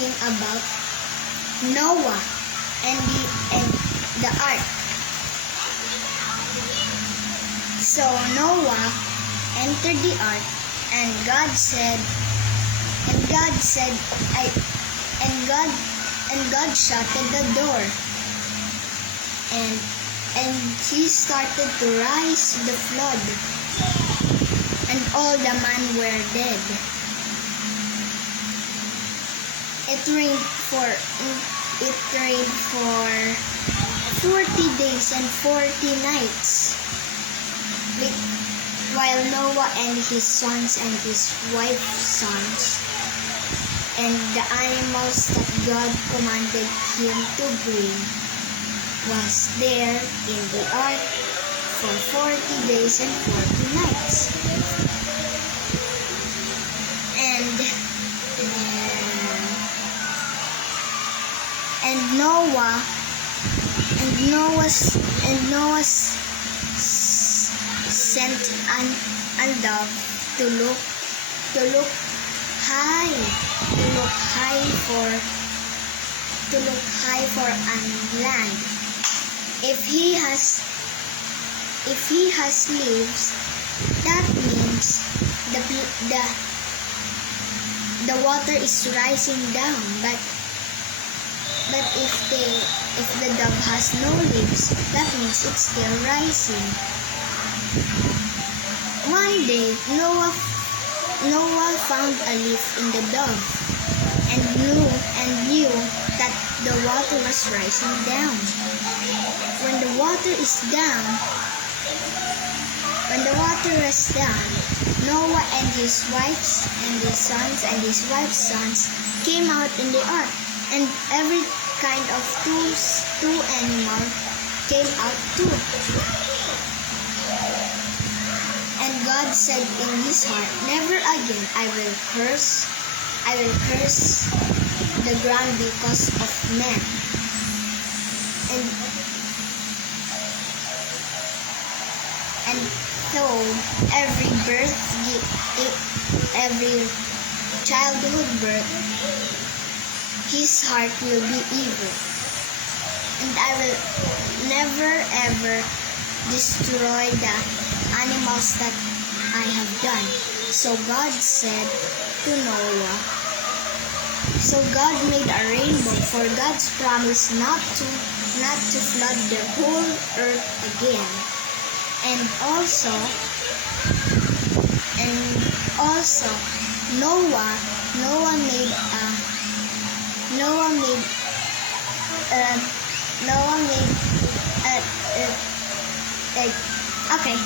talking about Noah and the ark. So Noah entered the ark, and God said, God shutted the door, and he started to rise the flood, and all the men were dead. It rained for 40 days and 40 nights, while Noah and his sons and his wife's sons and the animals that God commanded him to bring was there in the ark for 40 days and 40 nights. And Noah sent a dove to look high for an land. If he has leaves, that means the water is rising down. But if the dove has no leaves, that means it's still rising. One day, Noah found a leaf in the dove and knew that the water was rising down. When the water is down, Noah and his wives and his sons and his wife's sons came out in the ark, and every kind of two animal came out too. And God said in his heart, "Never again I will curse the ground because of men." And so every childhood birth, his heart will be evil. And I will never ever destroy the animals that I have done. So God said to Noah, so God made a rainbow for God's promise not to flood the whole earth again. And also Noah made okay.